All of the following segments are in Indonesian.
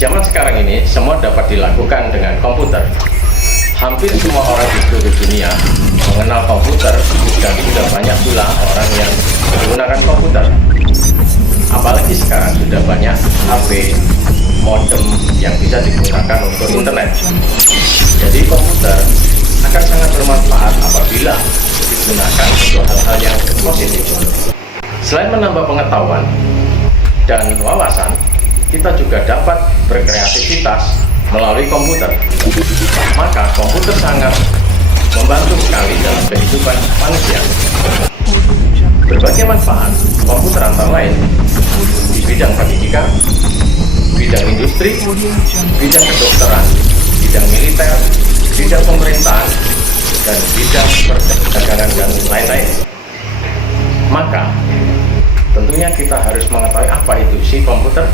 zaman sekarang ini semua dapat dilakukan dengan komputer. Hampir semua orang di seluruh dunia mengenal komputer, dan sudah banyak pula orang yang menggunakan komputer. Apalagi sekarang sudah banyak HP, modem yang bisa digunakan untuk internet. Jadi komputer akan sangat bermanfaat apabila digunakan untuk hal-hal yang positif. Selain menambah pengetahuan dan wawasan, kita juga dapat berkreativitas melalui komputer. Maka komputer sangat membantu sekali dalam kehidupan manusia. Berbagai manfaat komputer antara lain di bidang pendidikan, bidang industri, bidang kedokteran, bidang militer, bidang pemerintahan, dan bidang perdagangan dan lain-lain. Maka tentunya kita harus mengetahui apa itu si komputer.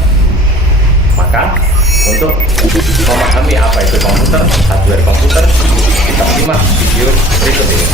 Maka untuk memahami apa itu komputer, hardware komputer, kita simak video berikut ini.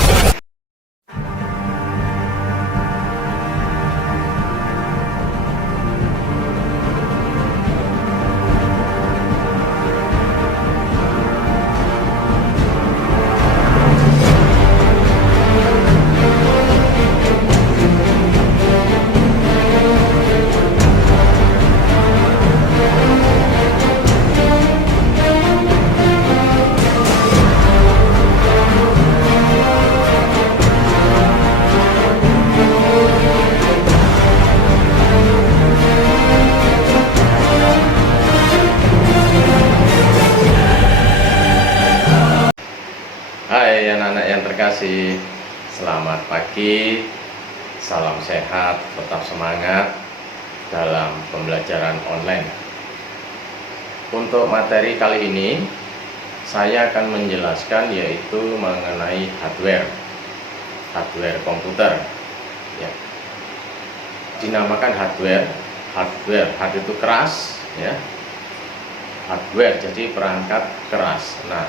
Hai anak-anak yang terkasih, selamat pagi, salam sehat, tetap semangat dalam pembelajaran online. Untuk materi kali ini, saya akan menjelaskan yaitu mengenai hardware komputer. Ya. Dinamakan hardware hard itu keras, ya. Hardware jadi perangkat keras. Nah,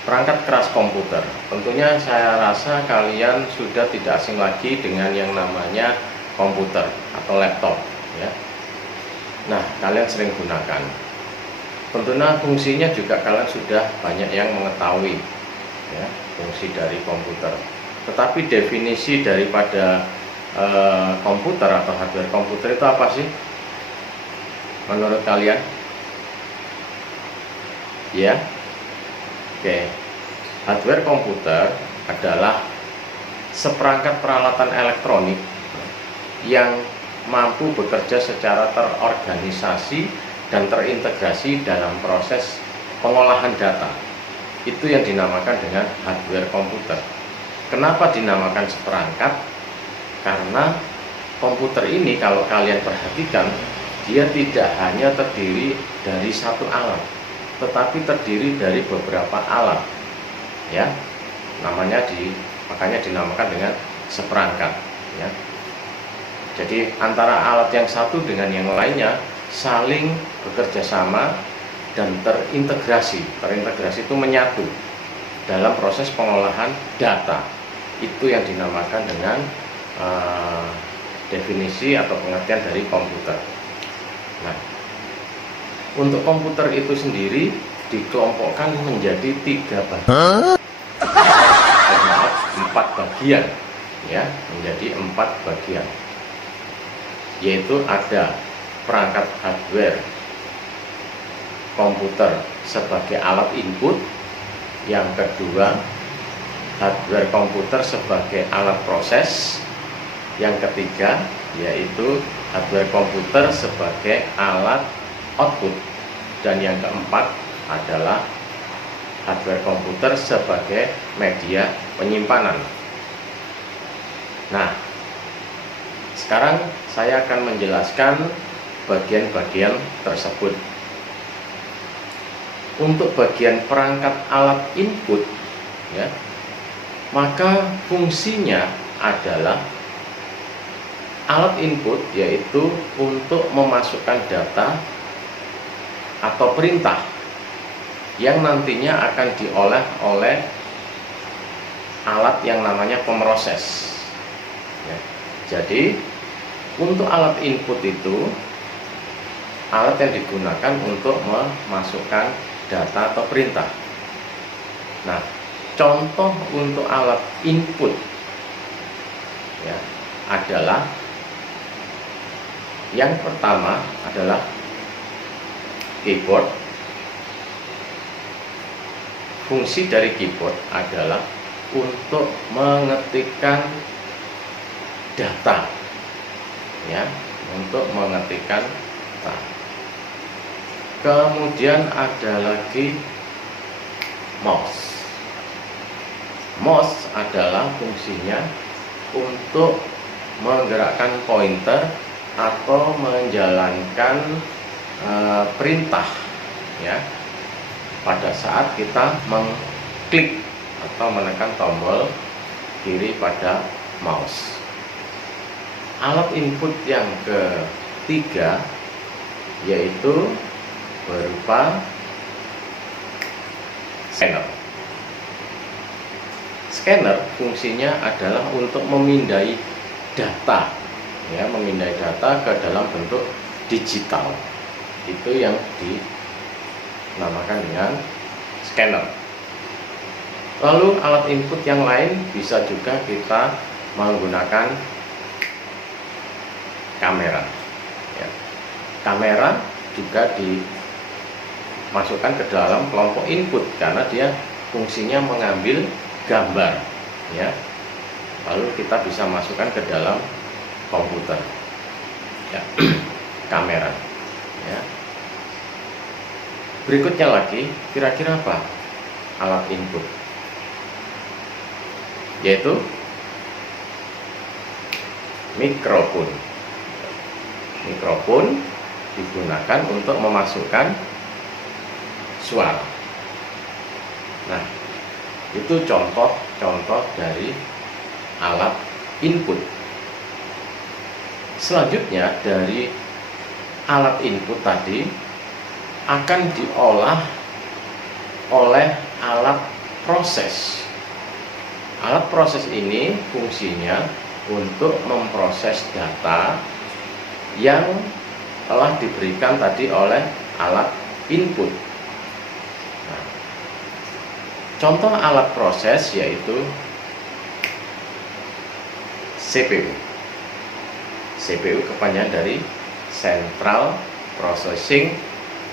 perangkat keras komputer, tentunya saya rasa kalian sudah tidak asing lagi dengan yang namanya komputer atau laptop, ya. Nah, kalian sering gunakan. Tentunya fungsinya juga kalian sudah banyak yang mengetahui, ya, fungsi dari komputer. Tetapi definisi daripada komputer atau hardware komputer itu apa sih? Menurut kalian? Ya. Oke, hardware komputer adalah seperangkat peralatan elektronik yang mampu bekerja secara terorganisasi dan terintegrasi dalam proses pengolahan data. Itu yang dinamakan dengan hardware komputer. Kenapa dinamakan seperangkat? Karena komputer ini kalau kalian perhatikan, dia tidak hanya terdiri dari satu alat, tetapi terdiri dari beberapa alat, ya. Makanya dinamakan dengan seperangkat, ya. Jadi antara alat yang satu dengan yang lainnya saling bekerja sama dan terintegrasi. Terintegrasi itu menyatu dalam proses pengolahan data. Itu yang dinamakan dengan definisi atau pengertian dari komputer. Nah, untuk komputer itu sendiri dikelompokkan menjadi 4 bagian, ya, menjadi 4 bagian. Yaitu ada perangkat hardware komputer sebagai alat input, yang kedua hardware komputer sebagai alat proses, yang ketiga yaitu hardware komputer sebagai alat output, dan yang keempat adalah hardware komputer sebagai media penyimpanan. Nah, sekarang saya akan menjelaskan bagian-bagian tersebut. Untuk bagian perangkat alat input, ya, maka fungsinya adalah alat input, yaitu untuk memasukkan data atau perintah yang nantinya akan diolah oleh alat yang namanya pemroses, ya. Jadi untuk alat input itu alat yang digunakan untuk memasukkan data atau perintah. Nah, contoh untuk alat input ya adalah yang pertama adalah keyboard. Fungsi dari keyboard adalah untuk mengetikkan data ya, untuk mengetikkan data. Kemudian ada lagi mouse. Mouse adalah fungsinya untuk menggerakkan pointer atau menjalankan perintah ya pada saat kita mengklik atau menekan tombol kiri pada mouse. Alat input yang ketiga yaitu berupa scanner. Scanner fungsinya adalah untuk memindai data ya, memindai data ke dalam bentuk digital. Itu yang dinamakan dengan scanner. Lalu alat input yang lain bisa juga kita menggunakan kamera ya. Kamera juga dimasukkan ke dalam kelompok input karena dia fungsinya mengambil gambar ya, lalu kita bisa masukkan ke dalam komputer ya. Kamera ya. Berikutnya lagi, kira-kira apa alat input? Yaitu mikrofon. Mikrofon digunakan untuk memasukkan suara. Nah, itu contoh-contoh dari alat input. Selanjutnya dari alat input tadi akan diolah oleh alat proses. Alat proses ini fungsinya untuk memproses data yang telah diberikan tadi oleh alat input. Nah, contoh alat proses yaitu CPU. CPU kepanjangan dari Central Processing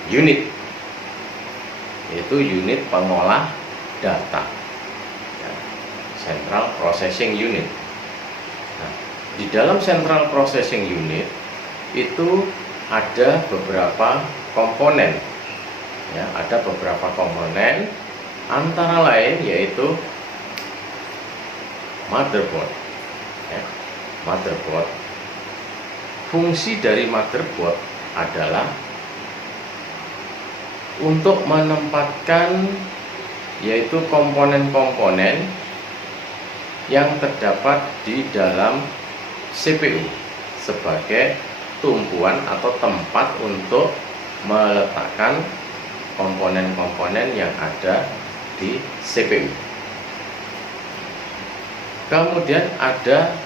Unit, yaitu unit pengolah data ya, Central Processing Unit. Nah, di dalam Central Processing Unit itu ada beberapa komponen ya, ada beberapa komponen antara lain yaitu motherboard ya. Motherboard, fungsi dari motherboard adalah untuk menempatkan yaitu komponen-komponen yang terdapat di dalam CPU sebagai tumpuan atau tempat untuk meletakkan komponen-komponen yang ada di CPU. Kemudian ada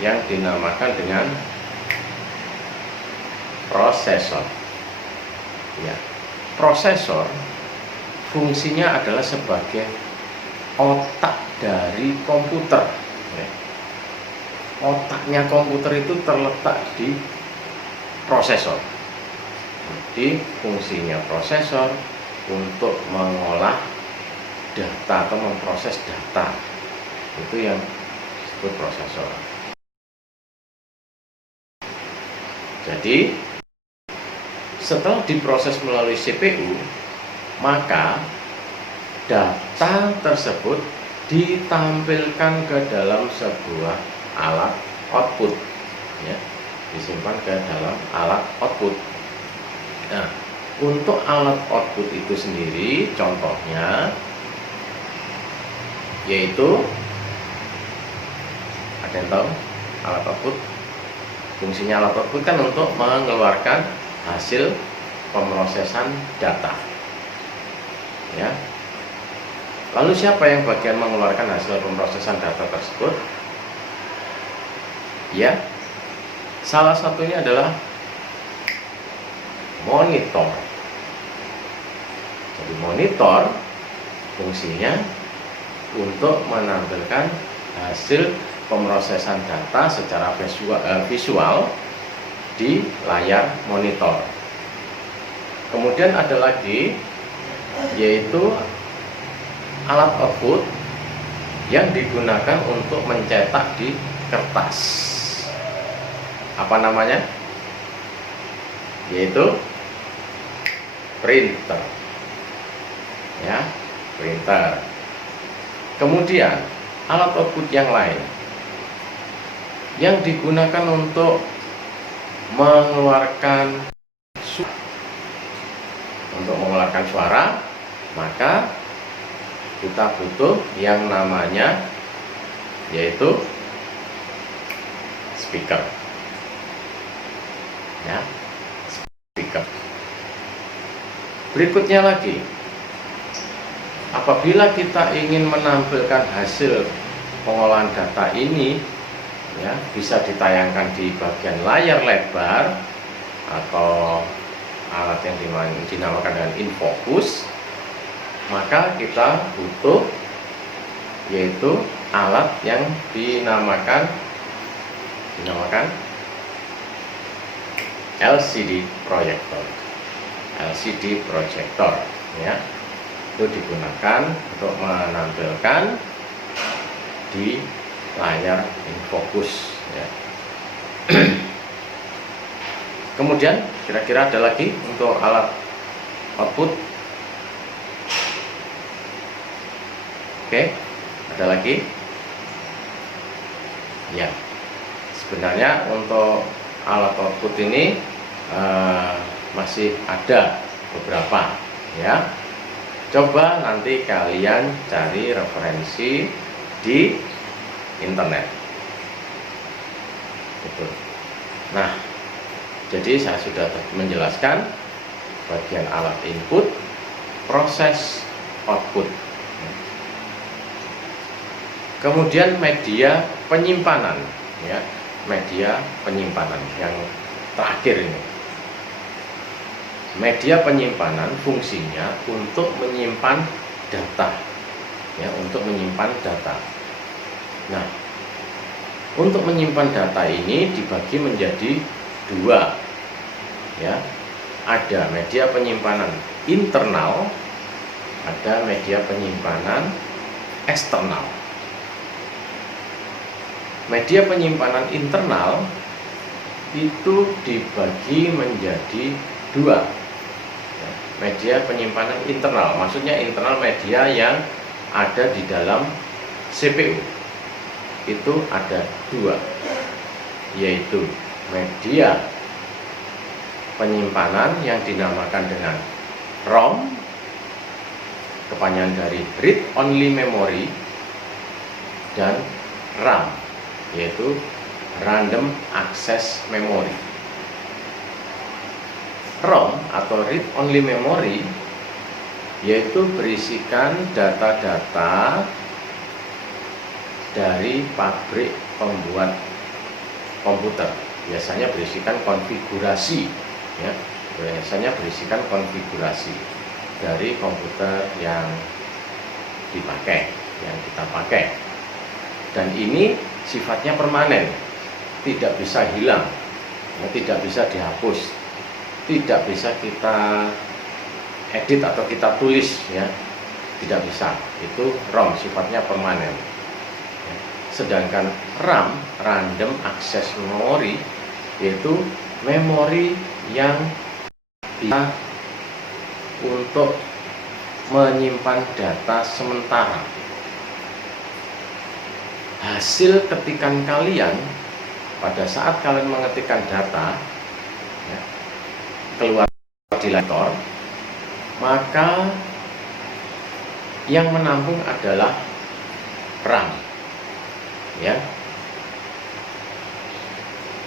yang dinamakan dengan prosesor. Ya, prosesor fungsinya adalah sebagai otak dari komputer. Ya. Otaknya komputer itu terletak di prosesor. Jadi fungsinya prosesor untuk mengolah data atau memproses data, itu yang disebut prosesor. Jadi setelah diproses melalui CPU, maka data tersebut ditampilkan ke dalam sebuah alat output ya, disimpan ke dalam alat output. Nah, untuk alat output itu sendiri contohnya yaitu, ada yang tahu alat output? Fungsinya alat output kan untuk mengeluarkan hasil pemrosesan data ya. Lalu siapa yang bagian mengeluarkan hasil pemrosesan data tersebut? Ya, salah satunya adalah monitor. Jadi monitor fungsinya untuk menampilkan hasil pemrosesan data secara visual di layar monitor. Kemudian ada lagi, yaitu alat output yang digunakan untuk mencetak di kertas. Apa namanya? Yaitu printer. Ya, printer. Kemudian alat output yang lain yang digunakan untuk mengeluarkan suara, maka kita butuh yang namanya yaitu speaker. Ya, speaker. Berikutnya lagi, apabila kita ingin menampilkan hasil pengolahan data ini, ya, bisa ditayangkan di bagian layar lebar atau alat yang dinamakan dengan infocus, maka kita butuh yaitu alat yang dinamakan LCD projector. LCD projector, ya, itu digunakan untuk menampilkan di layar infocus, ya. Kemudian kira-kira ada lagi untuk alat output. Oke, ada lagi? Ya, sebenarnya untuk alat output ini masih ada beberapa, ya. Coba nanti kalian cari referensi di internet. Betul. Nah, jadi saya sudah menjelaskan bagian alat input, proses output. Kemudian media penyimpanan, ya, media penyimpanan yang terakhir ini. Media penyimpanan fungsinya untuk menyimpan data, ya, untuk menyimpan data. Nah, untuk menyimpan data ini dibagi menjadi dua, ya. Ada media penyimpanan internal, ada media penyimpanan eksternal. Media penyimpanan internal itu dibagi menjadi dua. Media penyimpanan internal, maksudnya internal media yang ada di dalam CPU. Itu ada dua, yaitu media penyimpanan yang dinamakan dengan ROM, kepanjangan dari Read Only Memory, dan RAM, yaitu Random Access Memory. ROM atau Read Only Memory yaitu berisikan data-data dari pabrik pembuat komputer. Biasanya berisikan konfigurasi, ya, biasanya berisikan konfigurasi dari komputer yang dipakai, yang kita pakai. Dan ini sifatnya permanen, tidak bisa hilang, ya, tidak bisa dihapus, tidak bisa kita edit atau kita tulis, ya, tidak bisa. Itu ROM, sifatnya permanen. Sedangkan RAM, Random Access Memory, yaitu memori yang bisa untuk menyimpan data sementara. Hasil ketikan kalian pada saat kalian mengetikkan data, ya, keluar di layar, maka yang menampung adalah RAM, ya.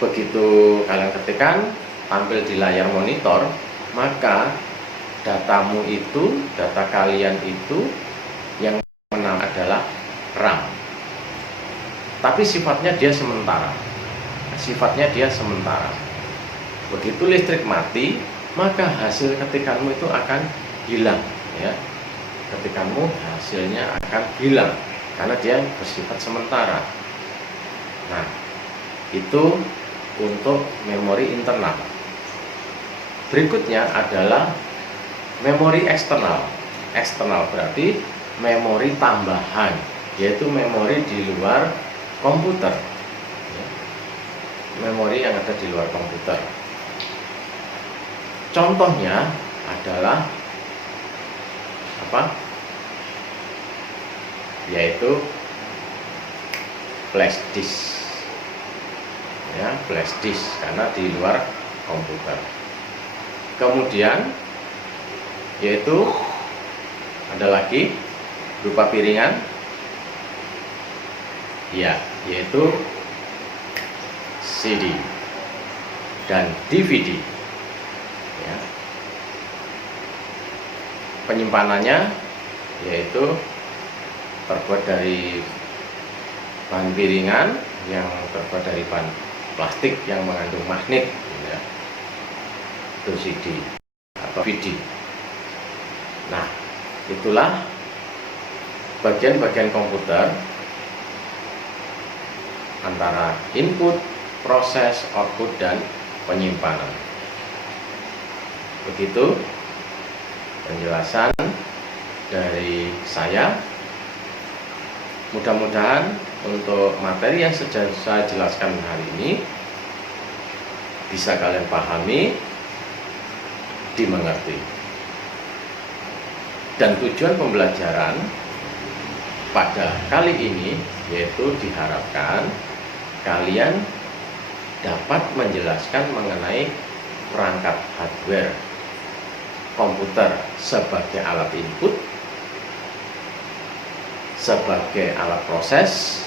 Begitu kalian ketikkan tampil di layar monitor, maka datamu itu, data kalian itu yang menampung adalah RAM. Tapi sifatnya dia sementara. Sifatnya dia sementara. Begitu listrik mati, maka hasil ketikanmu itu akan hilang, ya. Ketikanmu hasilnya akan hilang karena dia bersifat sementara. Nah, itu untuk memori internal. Berikutnya adalah memori eksternal. Eksternal berarti memori tambahan, yaitu memori di luar komputer, ya. Memori yang ada di luar komputer. Contohnya adalah apa? Yaitu flash disk, ya, flash disk karena di luar komputer. Kemudian yaitu ada lagi berupa piringan, ya, yaitu CD dan DVD, ya. Penyimpanannya yaitu terbuat dari bahan piringan yang terbuat dari bahan plastik yang mengandung magnet, ya. Itu CD atau VD. Nah, itulah bagian-bagian komputer antara input, proses, output, dan penyimpanan. Begitu penjelasan dari saya. Mudah-mudahan untuk materi yang sudah saya jelaskan hari ini bisa kalian pahami, dimengerti. Dan tujuan pembelajaran pada kali ini yaitu diharapkan kalian dapat menjelaskan mengenai perangkat hardware komputer sebagai alat input, sebagai alat proses,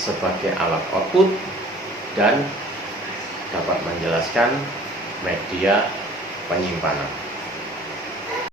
sebagai alat output, dan dapat menjelaskan media penyimpanan.